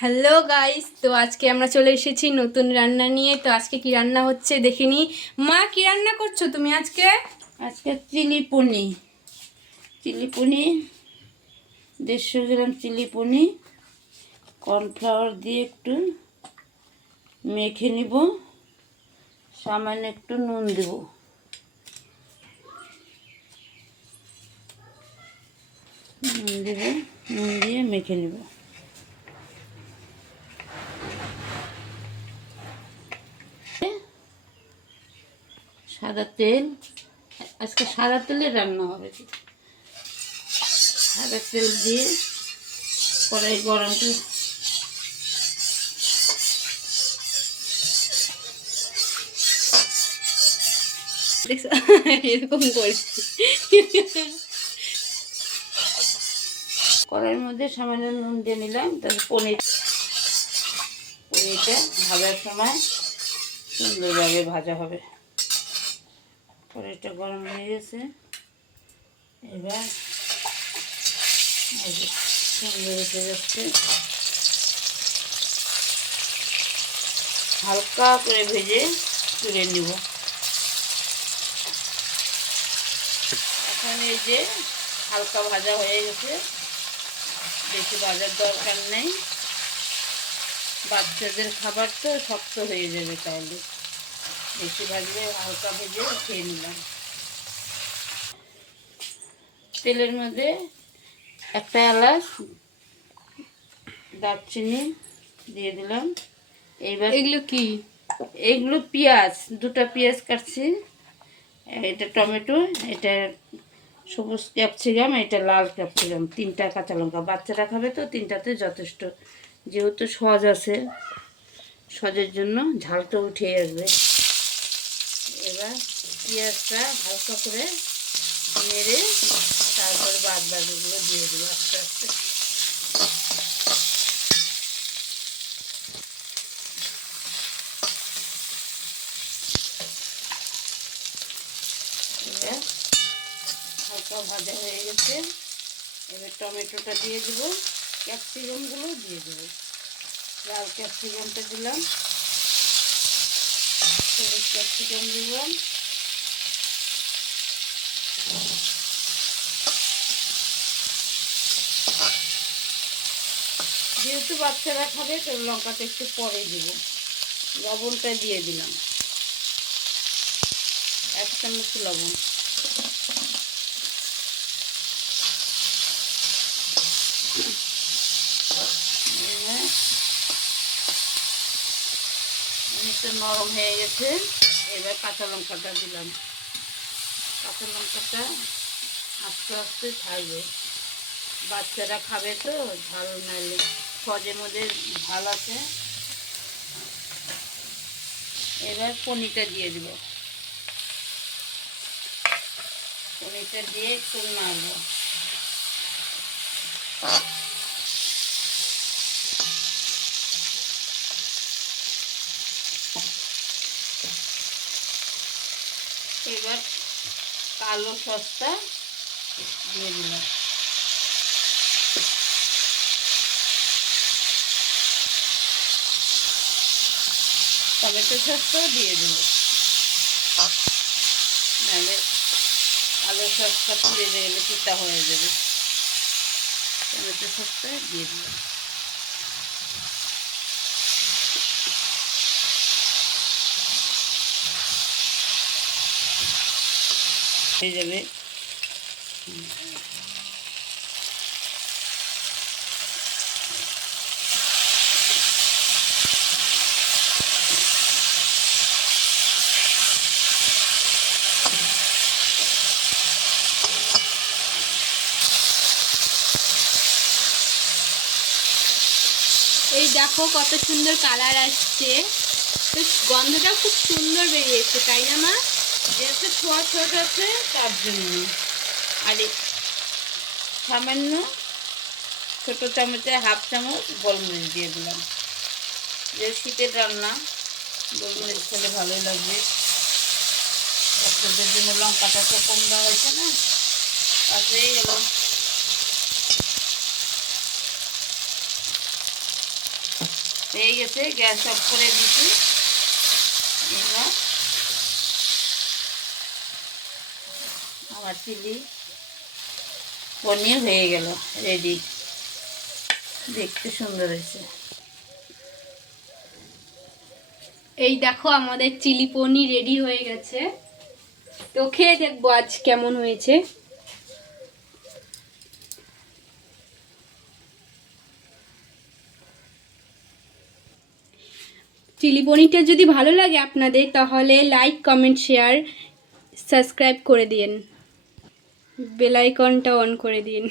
Hello guys, তো আজকে আমরা চলে এসেছি নতুন রান্না নিয়ে। তো আজকে কি রান্না হচ্ছে দেখিনি। মা, কি রান্না করছো তুমি আজকে? আজকে চিলি পনির 150 গ্রাম চিলি পনির কর্নফ্লাওয়ার দিয়ে একটু মেখে নিব, সামান্য একটু নুন দেব। নুন দিয়ে মেখে নিব। সাদা তেল, আজকে সাদা তেলে রান্না হবে। সাদা তেল দিয়ে কড়াই গরম করে দেখছো এরকম করছি। কড়াইয়ের মধ্যে সামান্য নুন দিয়ে নিলাম। তারপর পনিরটা ভাজার সময় সুন্দরভাবে ভাজা হবে। কড়াইটা গরম হয়ে গেছে, এবার সুন্দর উঠে যাচ্ছে। হালকা করে ভেজে তুলে নিব। এখন এই যে হালকা ভাজা হয়ে গেছে, বেশি ভাজার দরকার নেই। বাচ্চাদের খাবার তো শক্ত হয়ে যাবে, তাহলে বেশি ভাজলে হালকা ভেজে খেয়ে নিলাম। তেলের মধ্যে একটা এলাচ, দারচিনি দিয়ে দিলাম। এইবার এগুলো কি? এগুলো পেঁয়াজ, দুটো পেঁয়াজ কাটছি। এটা টমেটো, এটা সবুজ ক্যাপসিকাম, এটা লাল ক্যাপসিকাম, 3টা কাঁচা লঙ্কা। বাচ্চারা খাবে তো 3টাতে যথেষ্ট, যেহেতু সস আছে, সজের জন্য ঝালটা উঠে আসবে। এবার পেঁয়াজটা হালকা করে নেড়ে তারপরে বাদ বাকিগুলো দিয়ে দেবো আস্তে আস্তে। এবার হালকা ভাজা হয়ে গেছে, এবার টমেটোটা দিয়ে দেবো, ক্যাপসিকামগুলো দিয়ে দেবো। লাল ক্যাপসিকামটা দিলাম, সবুজ ক্যাপসিকাম দিলাম, যেহেতু বাচ্চারা খাবে তো লঙ্কাটা একটু পরে দেবো। লবণটা দিয়ে দিলাম, 1 চামচ লবণ। অনেকটা নরম হয়ে গেছে, এবার কাঁচা লঙ্কাটা দিলাম। কাঁচা লঙ্কাটা আস্তে আস্তে ছাড়বে, বাচ্চারা খাবে তো ঝাল নাইলে। সজের মধ্যে ঝাল আছে। এবার পনিরটা দিয়ে দিব, পনিরটা দিয়ে একটু নাড়ব। এবার কালো সসটা দিয়ে দিলাম, টমেটো সসটাও দিয়ে দেবো, নাহলে কালো সসটা পুড়ে গেলে পিতা হয়ে যাবে। টমেটো সসটা দিয়ে দিলাম। হয়ে যাবে। এই দেখো কত সুন্দর কালার আসছে, তো গন্ধটা খুব সুন্দর বেরিয়েছে, তাই না মা? যেহেতু ছোঁয়া ছোট আছে তার জন্য। আর সামান্য ছোট চামচে 1/2 চামচ গোলমরিচ দিয়ে দিলাম। যে শীতের রান্না, গোলমরিচ খেলে ভালোই লাগবে। বাচ্চাদের জন্য লঙ্কাটা তো কম দেওয়া হয়েছে না, তাতেই গেল। হয়ে গেছে, গ্যাস অফ করে দিচ্ছি। এবার আমার চিলি পনির হয়ে গেল রেডি, দেখতে সুন্দর হয়েছে। এই দেখো আমাদের চিলি পনির রেডি হয়ে গেছে, তো খেয়ে দেখবো আজ কেমন হয়েছে। চিলি পনিরটা যদি ভালো লাগে আপনাদের, তাহলে লাইক, কমেন্ট, শেয়ার, সাবস্ক্রাইব করে দিন, বেল আইকনটা অন করে দিন।